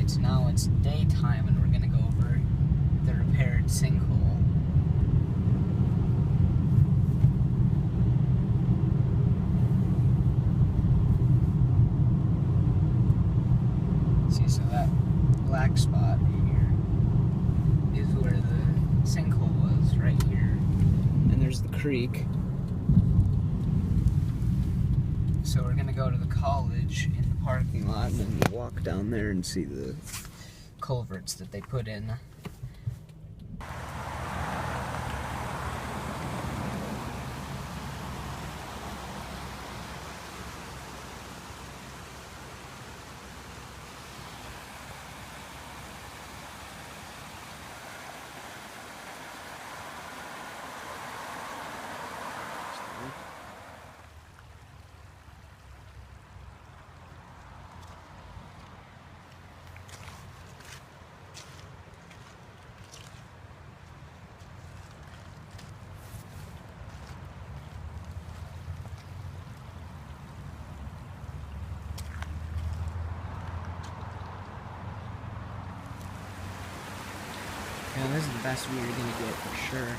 lights. Now it's daytime and we're going to go over the repaired sinkhole. See, so that black spot here is where the sinkhole was, right here. And there's the creek. So we're gonna go to the college in the parking lot and then walk down there and see the culverts that they put in. Yeah, this is the best view you're gonna get for sure.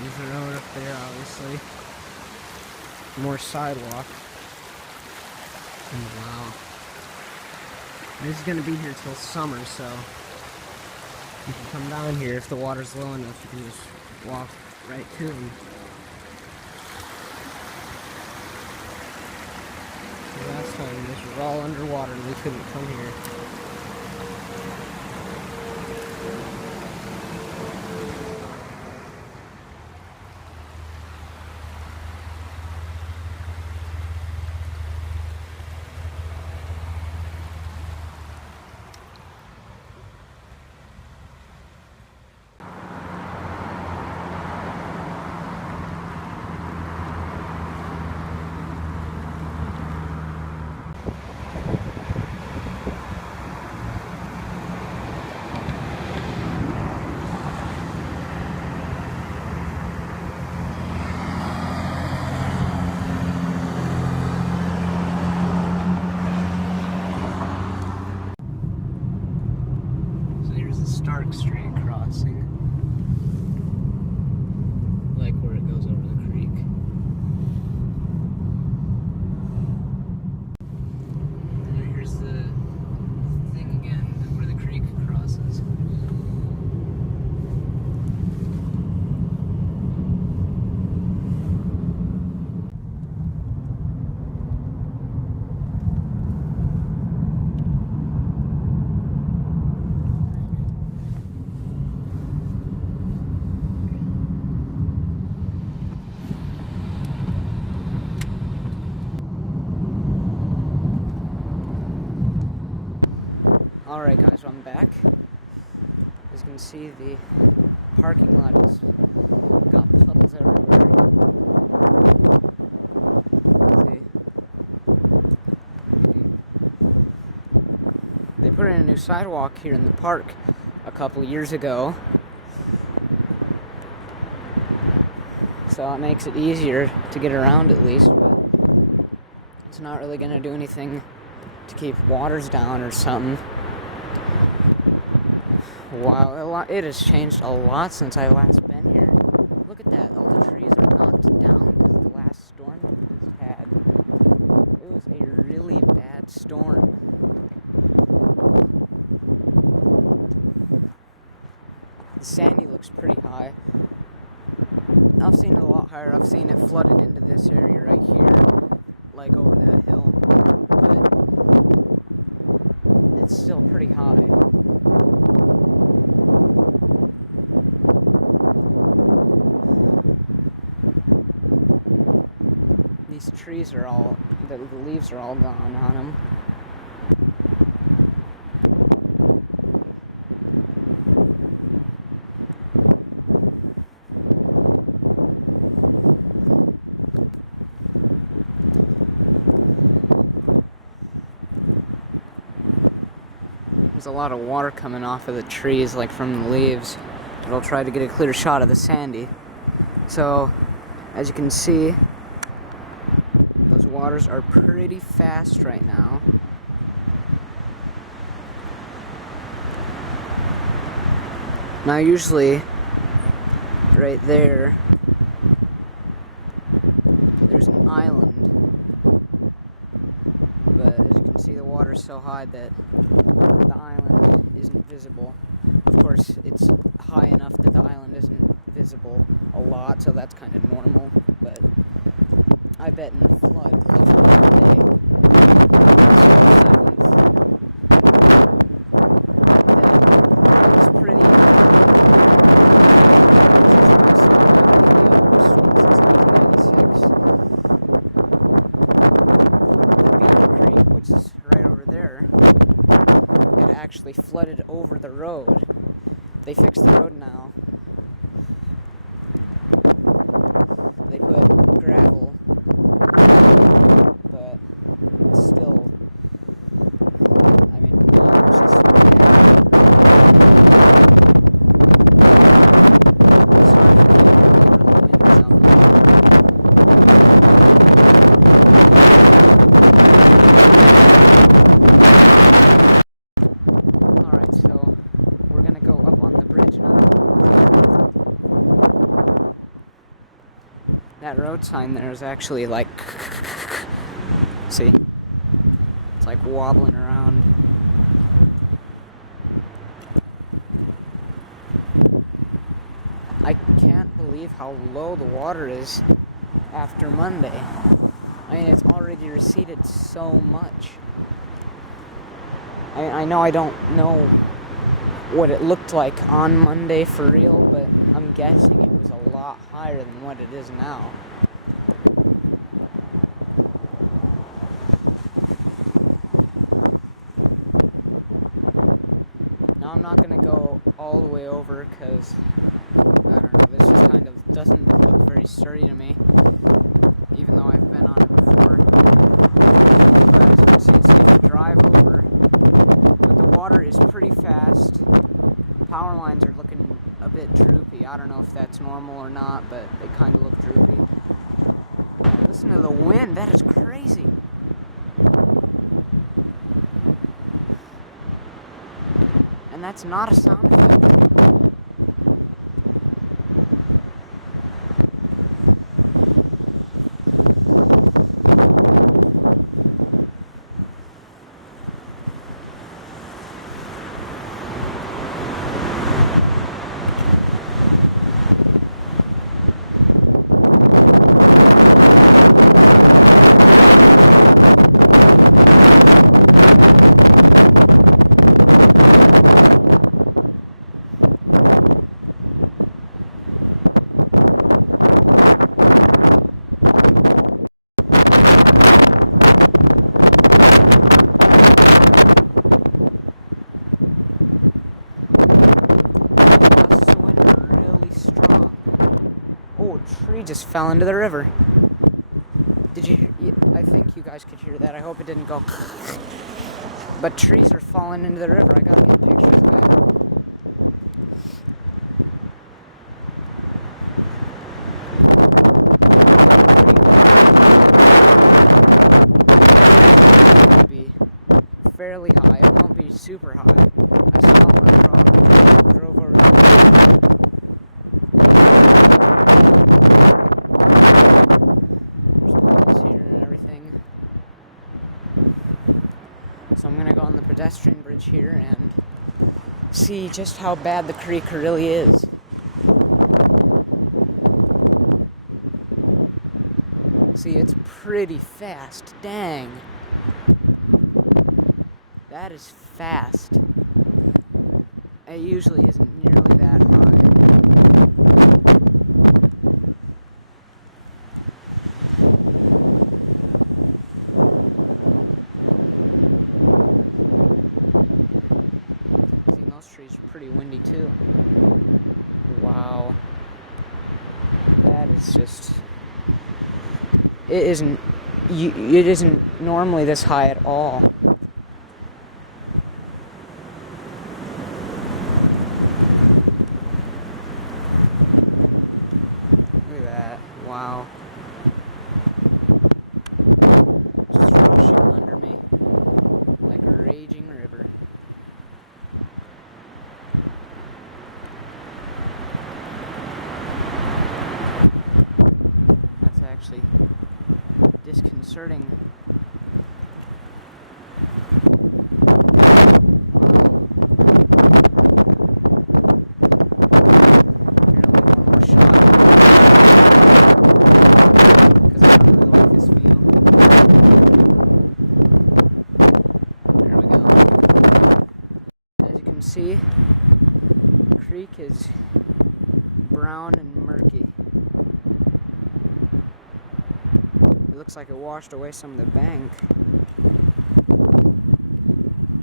There's the road up there, obviously. More sidewalk. And wow. This is going to be here till summer, so you can come down here if the water's low enough. You can just walk right to them. So last time this was all underwater and we couldn't come here. Stark Street crossing, like where it goes over the creek. And here's the thing again, where the creek crosses. Alright guys, I'm back. As you can see, the parking lot has got puddles everywhere. See? They put in a new sidewalk here in the park a couple of years ago. So it makes it easier to get around at least, but it's not really going to do anything to keep waters down or something. Wow, it has changed a lot since I last been here. Look at that, all the trees are knocked down because of the last storm that we had. It was a really bad storm. Sandy looks pretty high. I've seen it a lot higher. I've seen it flooded into this area right here, like over that hill. But it's still pretty high. Trees are all, the leaves are all gone on them. lot of water coming off of the trees, like from the leaves. But I'll try to get a clear shot of the sandy. So, as you can see, those waters are pretty fast right now. Now usually, right there, there's an island. But as you can see, the water's so high that the island isn't visible. Of course, it's high enough that the island isn't visible a lot, so that's kind of normal. But I bet in the flood actually flooded over the road. They fixed the road now. They put gravel, but still, I mean, it's just that road sign there is actually like, see, it's like wobbling around. I can't believe how low the water is after Monday. I mean, it's already receded so much. I know I don't know what it looked like on Monday for real, but I'm guessing it was a lot higher than what it is now. Now I'm not going to go all the way over because, I don't know, this kind of doesn't look very sturdy to me, even though I've been on it before. As you can see, it's safe to drive over, but the water is pretty fast. Power lines are looking a bit droopy. I don't know if that's normal or not, but they kind of look droopy. Listen to the wind. That is crazy. And that's not a sound effect. Just fell into the river. Did you? I think you guys could hear that. I hope it didn't go. But trees are falling into the river. I gotta get pictures of that. Be fairly high. It won't be super high. Here and see just how bad the creek really is. See, it's pretty fast. Dang. That is fast. It usually isn't nearly that high. It isn't normally this high at all. See? The creek is brown and murky. It looks like it washed away some of the bank. It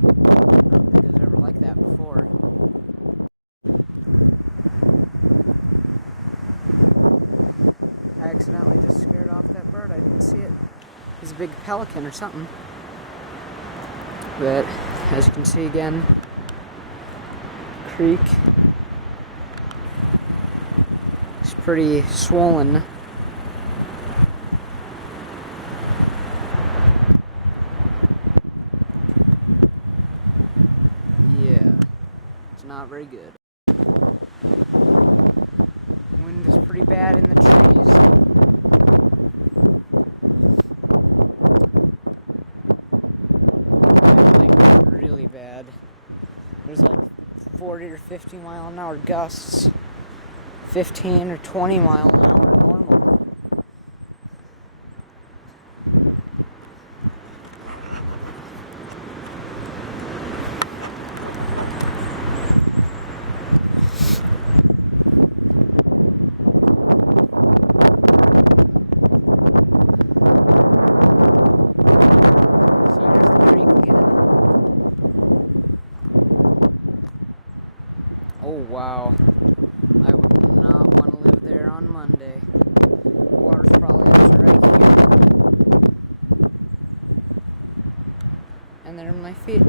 was never like that before. I accidentally just scared off that bird. I didn't see it. It's a big pelican or something. But as you can see again, creek is pretty swollen. Yeah, it's not very good. Wind is pretty bad in the trees. Really bad. There's like 40 or 50 mile an hour gusts, 15 or 20 mile an hour. Oh wow. I would not want to live there on Monday. The water's probably right here. And there are my feet.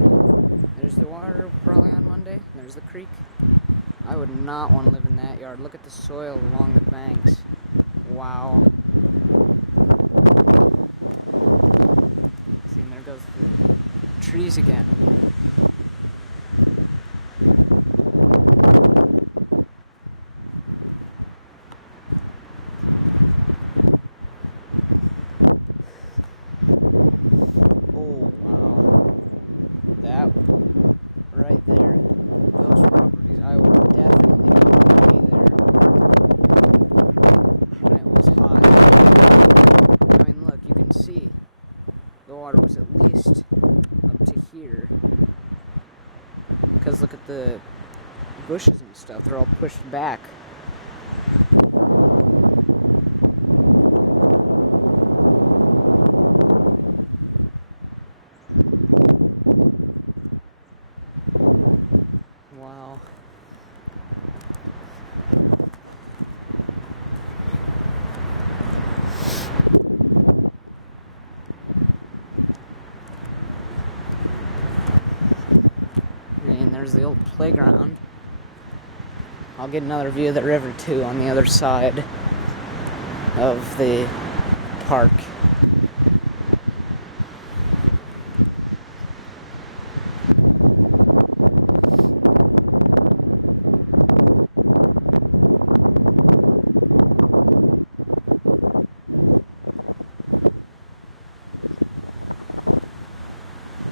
There's the water probably on Monday. There's the creek. I would not want to live in that yard. Look at the soil along the banks. Wow. See, there goes the trees again. Bushes and stuff, they're all pushed back. Wow. And there's the old playground. I'll get another view of the river too on the other side of the park.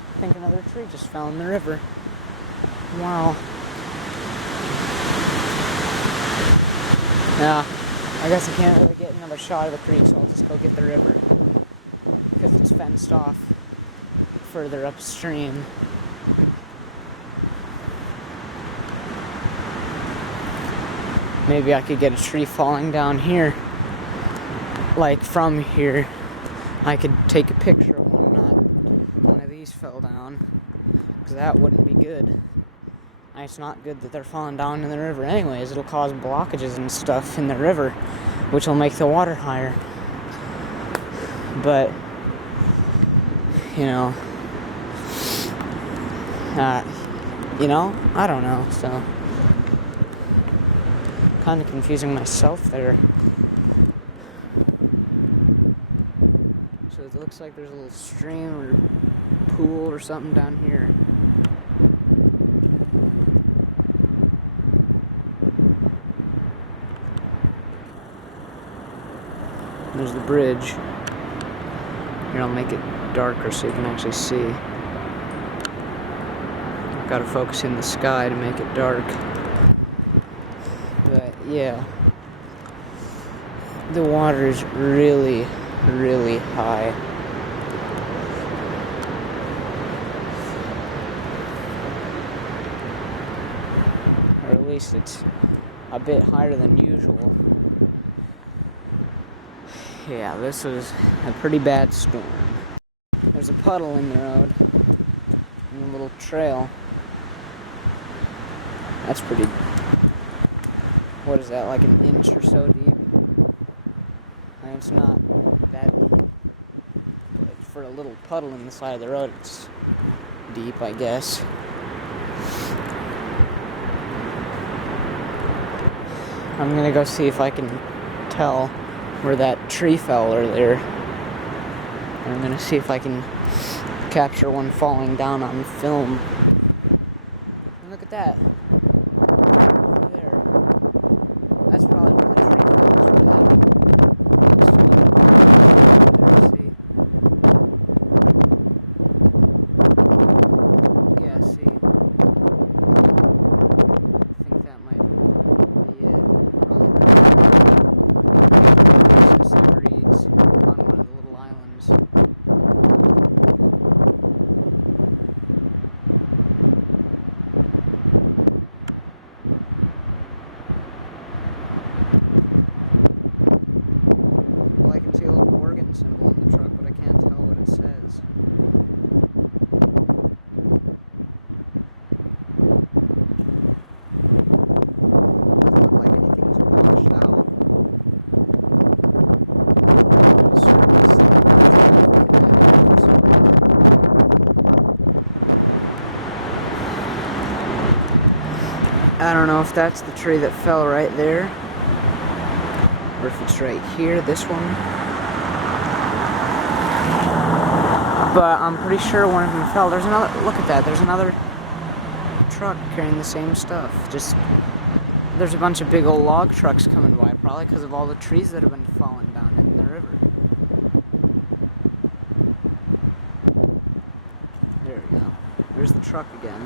I think another tree just fell in the river. Wow. Yeah, I guess I can't really get another shot of the creek, so I'll just go get the river. Because it's fenced off further upstream. Maybe I could get a tree falling down here. Like from here. I could take a picture of whether or not one of these fell down. Because that wouldn't be good. It's not good that they're falling down in the river anyways. It'll cause blockages and stuff in the river, which will make the water higher. But, I don't know, so kind of confusing myself there. So it looks like there's a little stream or pool or something down here. There's the bridge. Here, I'll make it darker so you can actually see. I've got to focus in the sky to make it dark. But yeah, the water is really, really high. least it's a bit higher than usual. Yeah, this was a pretty bad storm. There's a puddle in the road, and a little trail. That's pretty, what is that, like an inch or so deep? It's not that deep. But for a little puddle in the side of the road, it's deep, I guess. I'm gonna go see if I can tell where that tree fell earlier. I'm gonna see if I can capture one falling down on film. Look at that. That's probably where the tree fell. Yeah, see. I think that might be it. Some reeds on one of the little islands. I don't know if that's the tree that fell right there, or if it's right here, this one. But I'm pretty sure one of them fell. There's another, look at that, there's another truck carrying the same stuff. Just, there's a bunch of big old log trucks coming by, probably because of all the trees that have been falling down into the river. There we go. There's the truck again.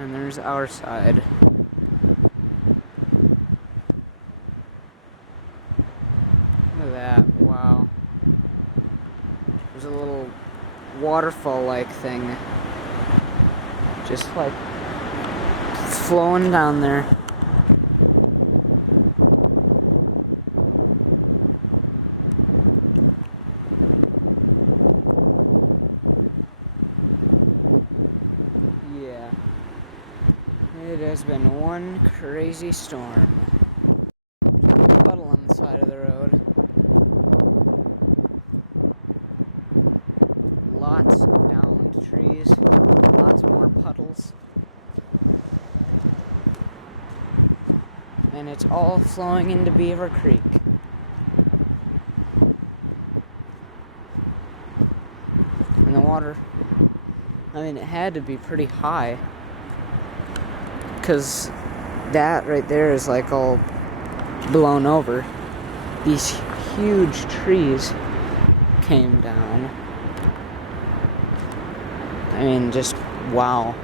And there's our side. Look at that, wow. There's a little waterfall-like thing. Just like flowing down there. It has been one crazy storm. There's a puddle on the side of the road. Lots of downed trees. Lots more puddles. And it's all flowing into Beaver Creek. And the water, I mean, it had to be pretty high. Because that right there is like all blown over. These huge trees came down. I mean, just wow.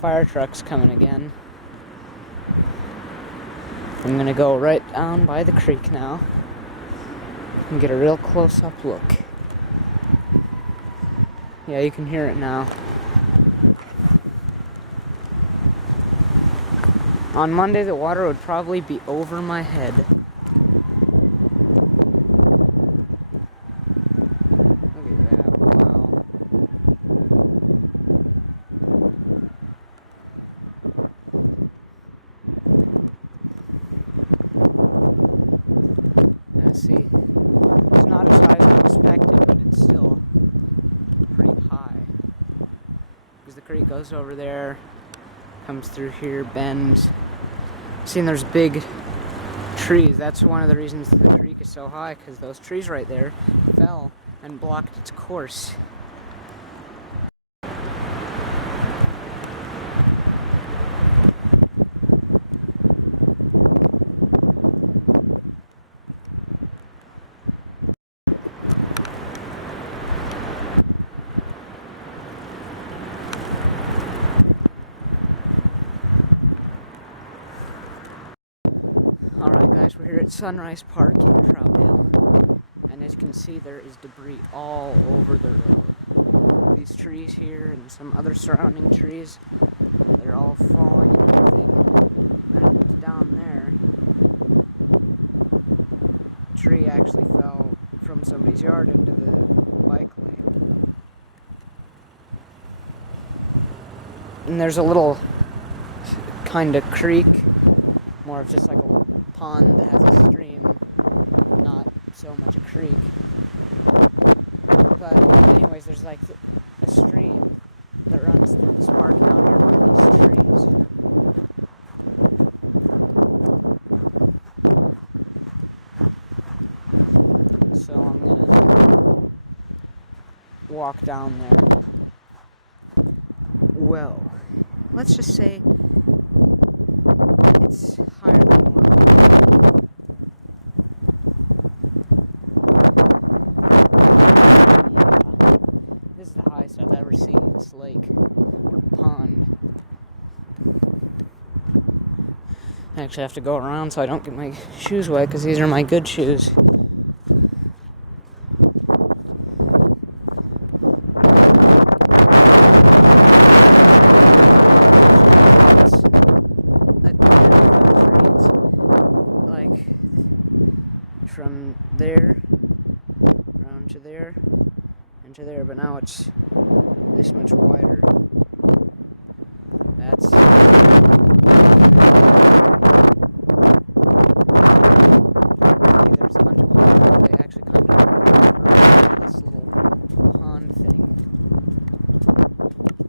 Fire truck's coming again. I'm gonna go right down by the creek now and get a real close-up look. Yeah, you can hear it now. On Monday, the water would probably be over my head. over there, comes through here, bends. See, there's big trees. That's one of the reasons the creek is so high, because those trees right there fell and blocked its course. Sunrise Park in Troutdale, and as you can see, there is debris all over these trees here and some other surrounding trees. They're all falling, and down there, a tree actually fell from somebody's yard into the bike lane. And there's a little kind of creek, more of just like a pond that has a stream, not so much a creek. But anyways, there's like a stream that runs through this park and these trees. So I'm gonna walk down there. Well, let's just say it's higher than this is the highest I've ever seen this lake pond. I actually have to go around so I don't get my shoes wet, because these are my good shoes. But now it's this much wider. That's there's a bunch of ponds. They actually come to this little pond thing. This is pretty high.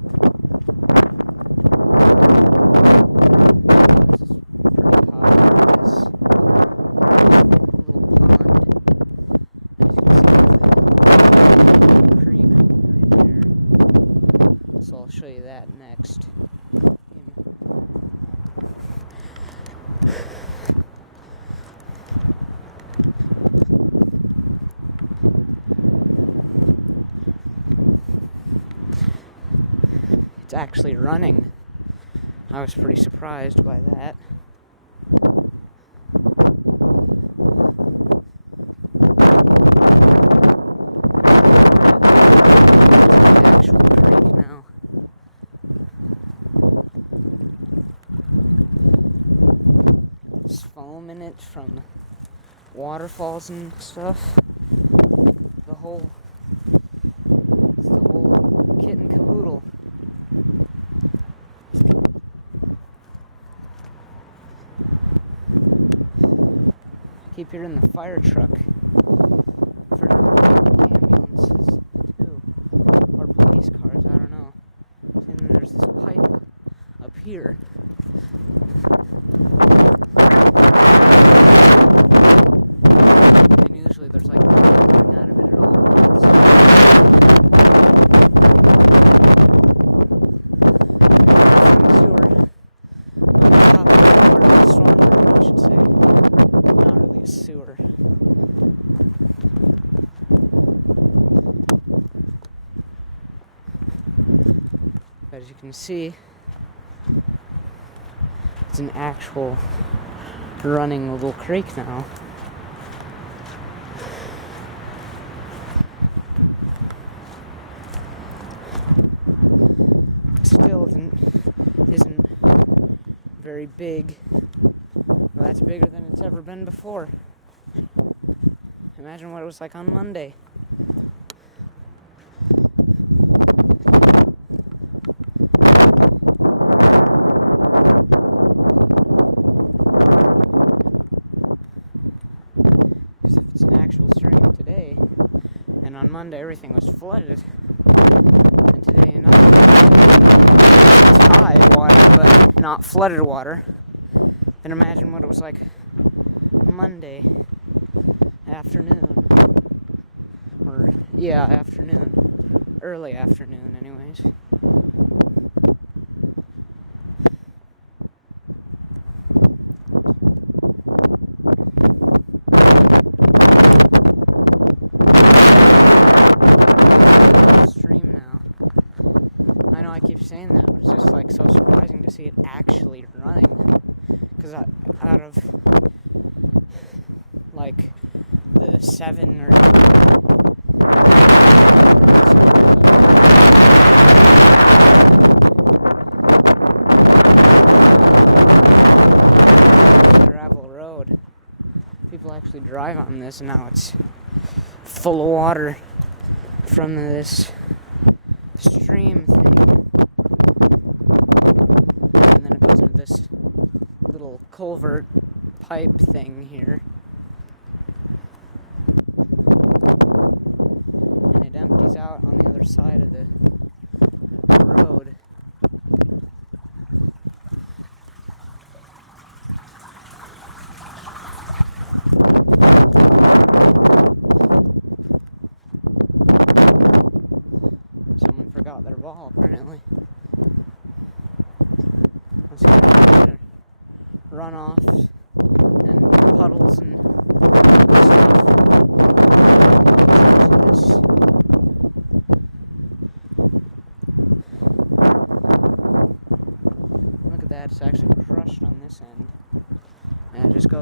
This next. It's actually running. I was pretty surprised by that. From waterfalls and stuff. The whole kit and caboodle. I keep hearing the fire truck for ambulances too, or police cars, I don't know. And then there's this pipe up here. As you can see, it's an actual running little creek now. Still isn't very big. Well, that's bigger than it's ever been before. Imagine what it was like on Monday. Everything was flooded. And today, not flooded water. And imagine what it was like Monday afternoon. Or, yeah, afternoon. Early afternoon, anyways. And now it's full of water from this stream thing. And then it goes into this little culvert pipe thing here. And it empties out on the other side of the road.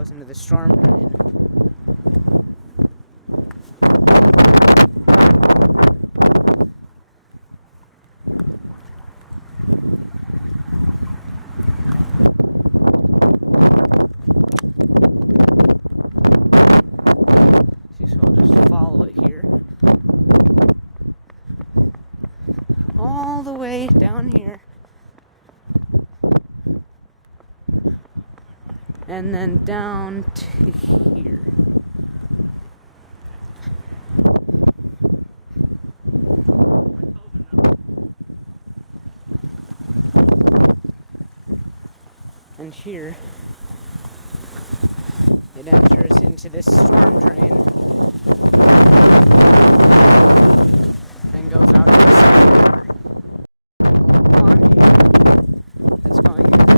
Into the storm drain. See, so I'll just follow it here all the way down here, and then down to here. And here, it enters into this storm drain and goes out to the center. It's going into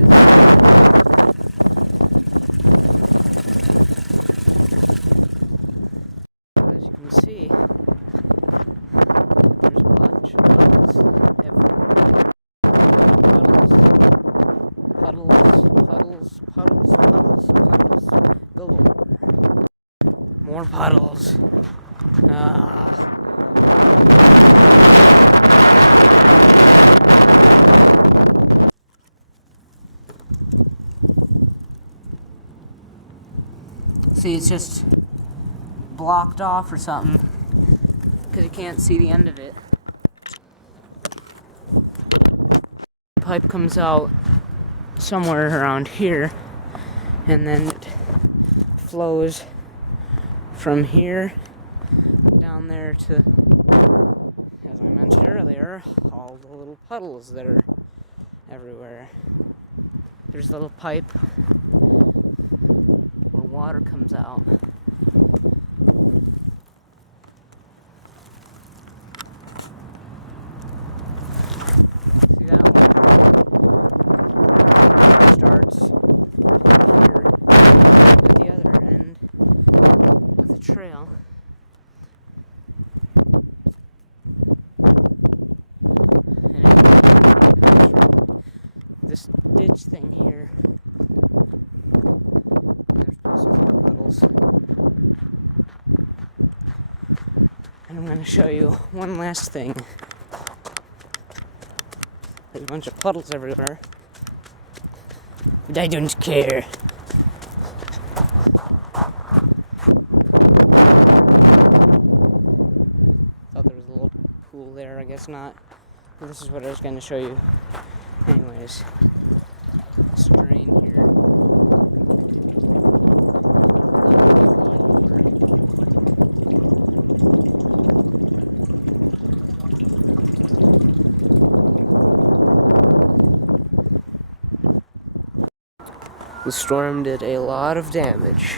see, it's just blocked off or something because you can't see the end of it. The pipe comes out somewhere around here, and then it flows from here down there to, as I mentioned earlier, all the little puddles that are everywhere. There's a little pipe. Water comes out. See that? Starts at the other end of the trail. And this ditch thing here. And I'm going to show you one last thing. There's a bunch of puddles everywhere, but I don't care. Thought there was a little pool there, I guess not. But this is what I was going to show you. Anyways, this drain here. The storm did a lot of damage.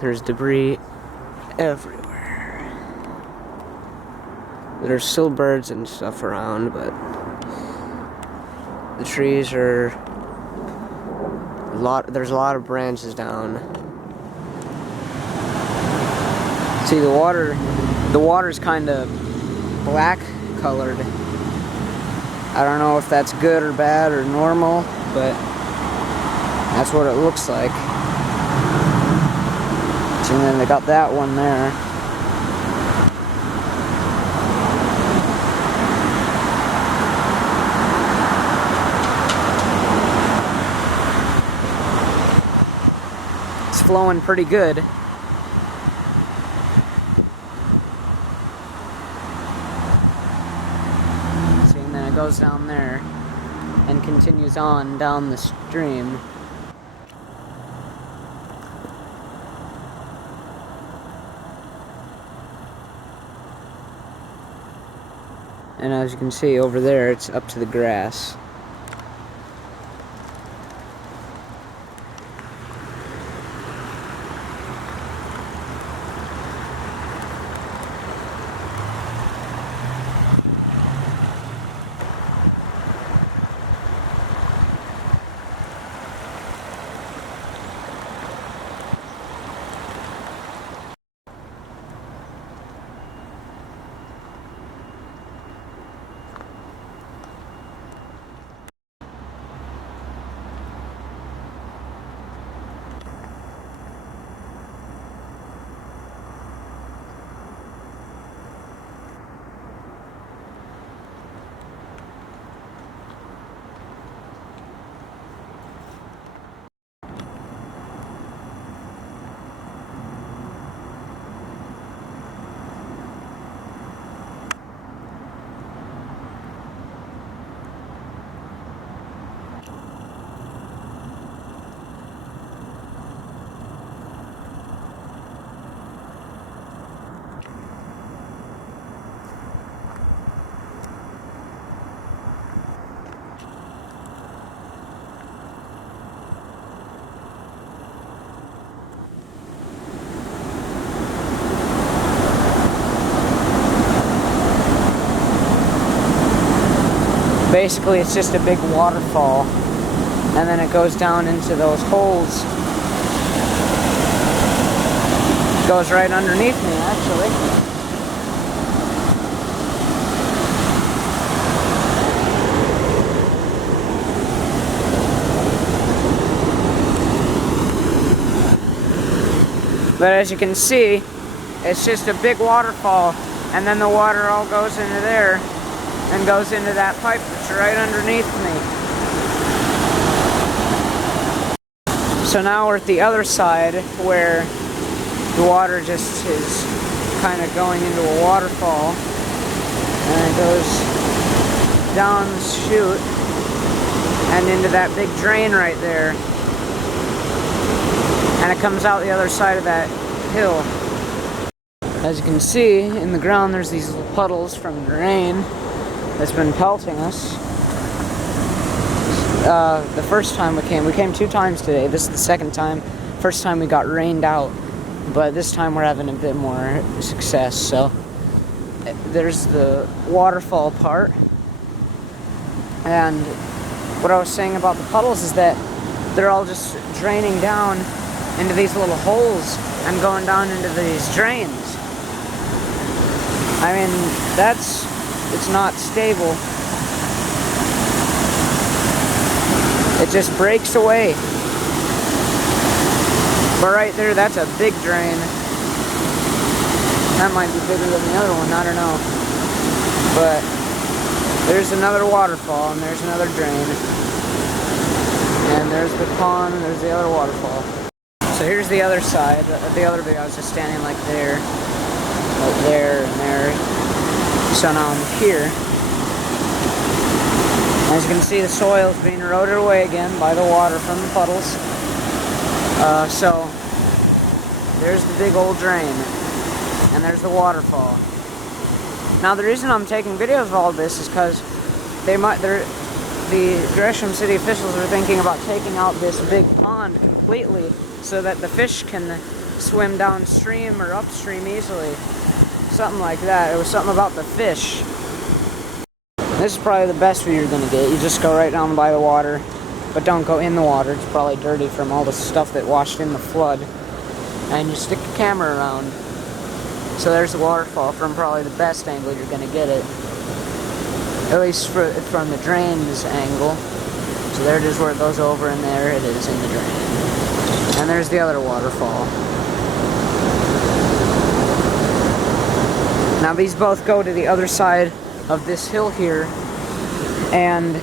There's debris everywhere. There's still birds and stuff around, but the trees are there's a lot of branches down. See, the water's kind of black colored. I don't know if that's good or bad or normal, but that's what it looks like. And then they got that one there. It's flowing pretty good. See, and then it goes down there and continues on down the stream. And as you can see over there, it's up to the grass. Basically, it's just a big waterfall, and then it goes down into those holes. It goes right underneath me, actually. But as you can see, it's just a big waterfall, and then the water all goes into there and goes into that pipe that's right underneath me. So now we're at the other side where the water just is kind of going into a waterfall, and it goes down the chute and into that big drain right there, and it comes out the other side of that hill. As you can see in the ground, there's these little puddles from the rain that's been pelting us. The first time we came 2 times today. This is the second time. First time we got rained out, but this time we're having a bit more success. So there's the waterfall part, and what I was saying about the puddles is that they're all just draining down into these little holes and going down into these drains. I mean, it's not stable. It just breaks away. But right there, that's a big drain. That might be bigger than the other one, I don't know. But there's another waterfall, and there's another drain. And there's the pond, and there's the other waterfall. So here's the other side. The other video, I was just standing like there, and there. So now I'm here. As you can see, the soil is being eroded away again by the water from the puddles. So there's the big old drain, and there's the waterfall. Now the reason I'm taking videos of all this is because the Gresham City officials are thinking about taking out this big pond completely so that the fish can swim downstream or upstream easily. Something like that. It was something about the fish. This is probably the best view you're going to get. You just go right down by the water, but don't go in the water. It's probably dirty from all the stuff that washed in the flood. And you stick the camera around. So there's the waterfall from probably the best angle you're going to get it. At least from the drain's angle. So there it is where it goes over, and there it is. And there's the other waterfall. Now these both go to the other side of this hill here, and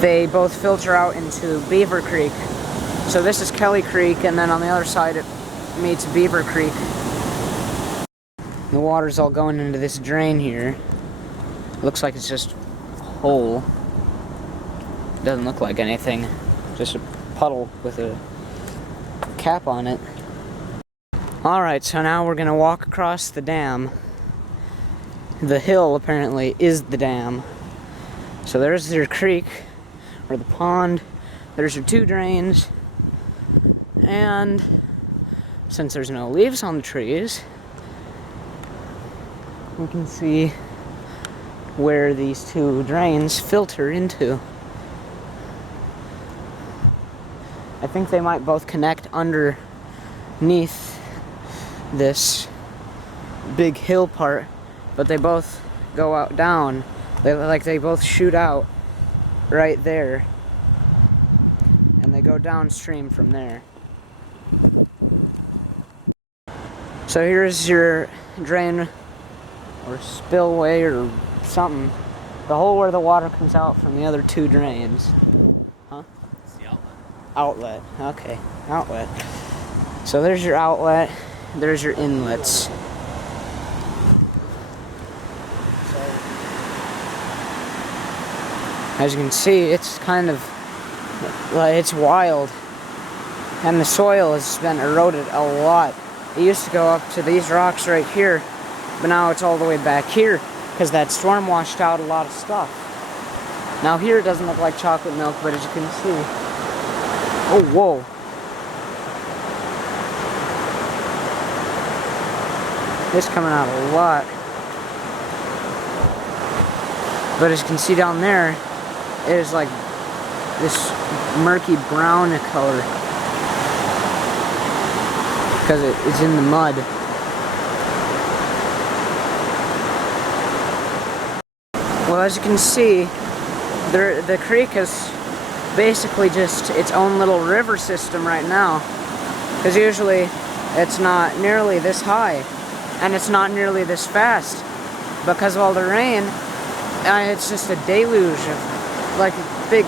they both filter out into Beaver Creek. So this is Kelly Creek, and then on the other side it meets Beaver Creek. The water's all going into this drain here. Looks like it's just a hole. It doesn't look like anything. Just a puddle with a cap on it. Alright, so now we're gonna walk across the dam. The hill, apparently, is the dam. So there's your creek, or the pond. There's your two drains. And since there's no leaves on the trees, we can see where these two drains filter into. I think they might both connect underneath this big hill part, but they both go out down. They both shoot out right there, and they go downstream from there. So here's your drain or spillway or something. The hole where the water comes out from the other two drains. Huh? Yeah. Outlet. Okay. Outlet. So there's your outlet. There's your inlets. So, as you can see, it's kind of, it's wild. And the soil has been eroded a lot. It used to go up to these rocks right here, but now it's all the way back here because that storm washed out a lot of stuff. Now here it doesn't look like chocolate milk, but as you can see, oh whoa. It's coming out a lot. But as you can see down there, it is like this murky brown color because it's in the mud. Well, as you can see, the creek is basically just its own little river system right now, because usually it's not nearly this high and it's not nearly this fast because of all the rain. It's just a deluge of like big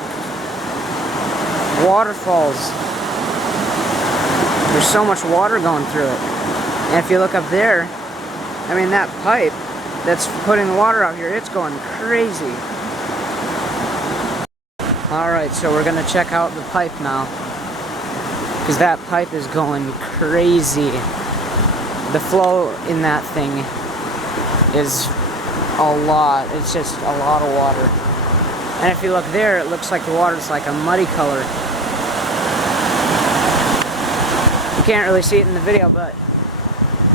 waterfalls. There's so much water going through it. And if you look up there, I mean, that pipe that's putting the water out here, it's going crazy. Alright, so we're gonna check out the pipe now, because that pipe is going crazy. The flow in that thing is a lot. It's just a lot of water. And if you look there, it looks like the water's like a muddy color. You can't really see it in the video, but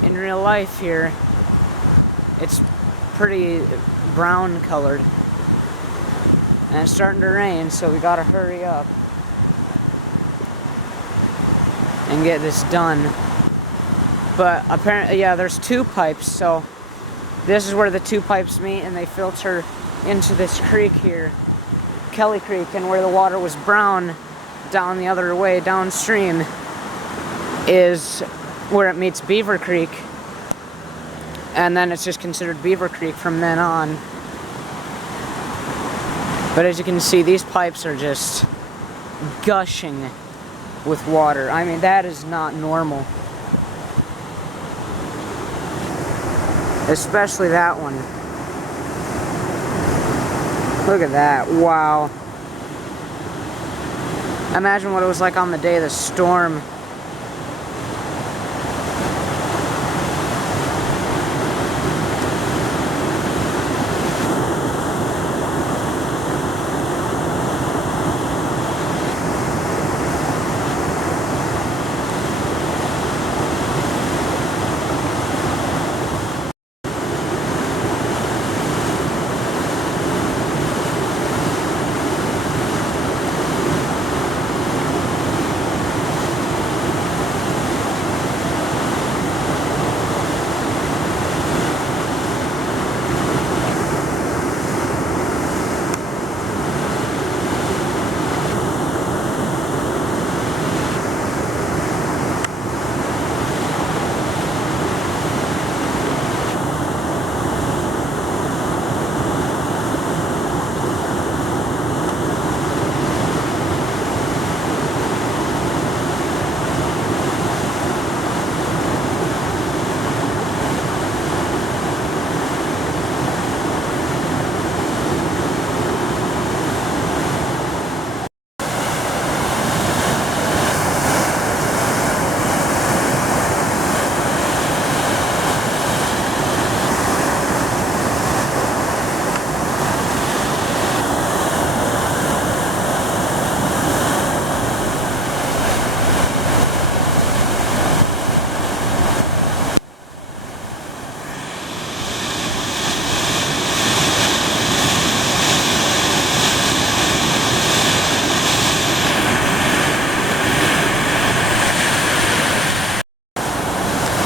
in real life here, it's pretty brown colored. And it's starting to rain, so we gotta hurry up and get this done. But apparently, yeah, there's two pipes, so this is where the two pipes meet and they filter into this creek here, Kelly Creek, and where the water was brown down the other way downstream is where it meets Beaver Creek, and then it's just considered Beaver Creek from then on. But as you can see, these pipes are just gushing with water. I mean, that is not normal. Especially that one. Look at that. Wow. Imagine what it was like on the day of the storm.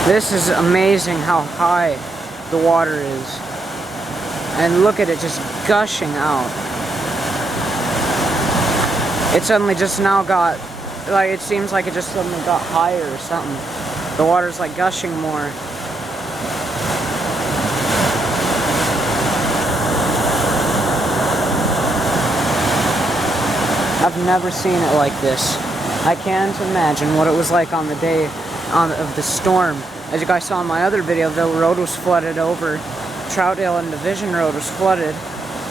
This is amazing how high the water is. And look at it just gushing out. It suddenly just now got, like, it seems like it just suddenly got higher or something. The water's like gushing more. I've never seen it like this. I can't imagine what it was like on the day of the storm. As you guys saw in my other video, the road was flooded over. Troutdale and Division Road was flooded.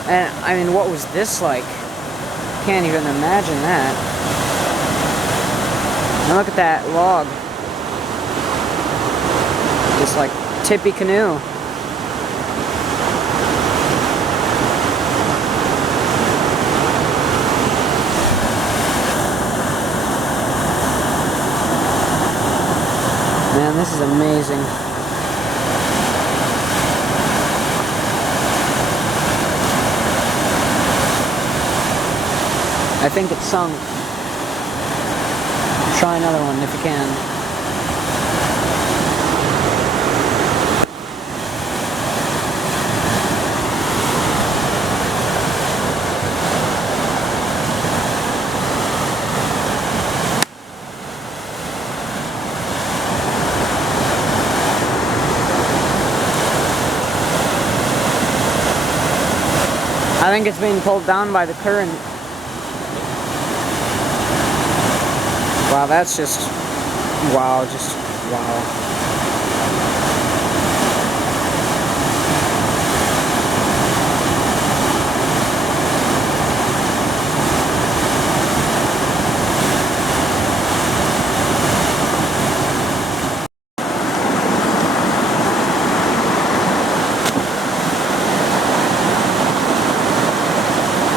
And I mean, what was this like? Can't even imagine that. And look at that log. Just like tippy canoe. Man, this is amazing. I think it's sunk. Try another one if you can. I think it's being pulled down by the current. Wow, that's just, wow, just, wow.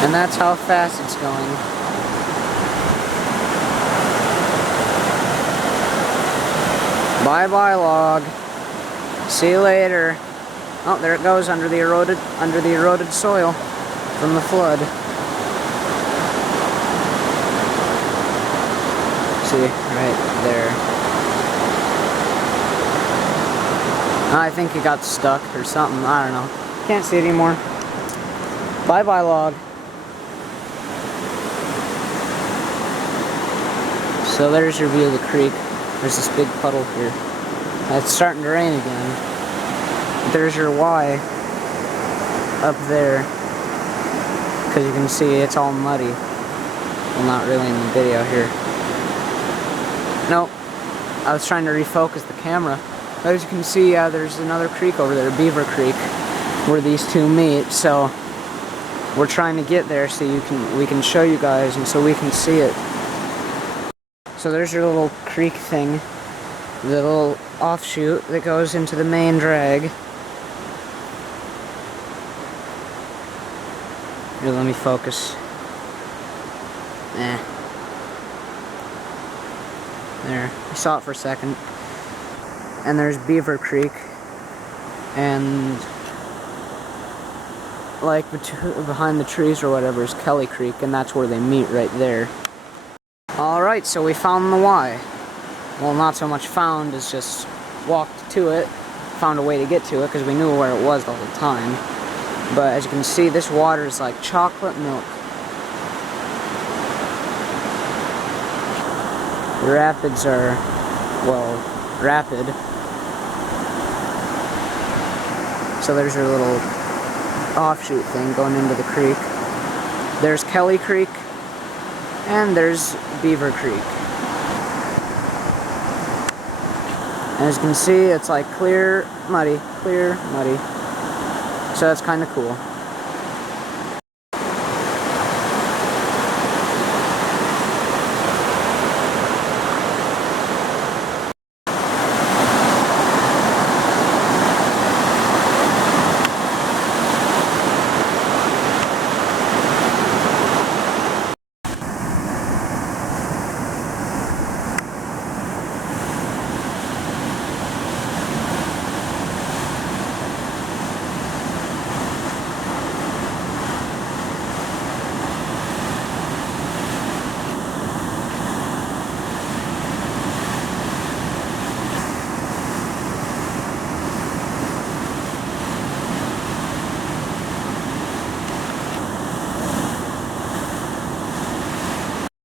And that's how fast it's going. Bye-bye log. See you later. Oh, there it goes under the eroded soil from the flood. See, right there. I think it got stuck or something. I don't know. Can't see it anymore. Bye-bye log. So there's your view of the creek. There's this big puddle here. It's starting to rain again. There's your Y up there. Because you can see it's all muddy. Well, not really in the video here. Nope. I was trying to refocus the camera. But as you can see, there's another creek over there, Beaver Creek, where these two meet. So we're trying to get there so we can show you guys and so we can see it. So there's your little creek thing, the little offshoot that goes into the main drag. Here, let me focus. There, you saw it for a second. And there's Beaver Creek, and like behind the trees or whatever is Kelly Creek, and that's where they meet right there. Alright, so we found the Y. Well, not so much found as just walked to it, found a way to get to it because we knew where it was the whole time. But as you can see, this water is like chocolate milk. The rapids are, well, rapid. So there's your little offshoot thing going into the creek. There's Kelly Creek, and there's Beaver Creek. And as you can see, it's like clear, muddy, so that's kind of cool.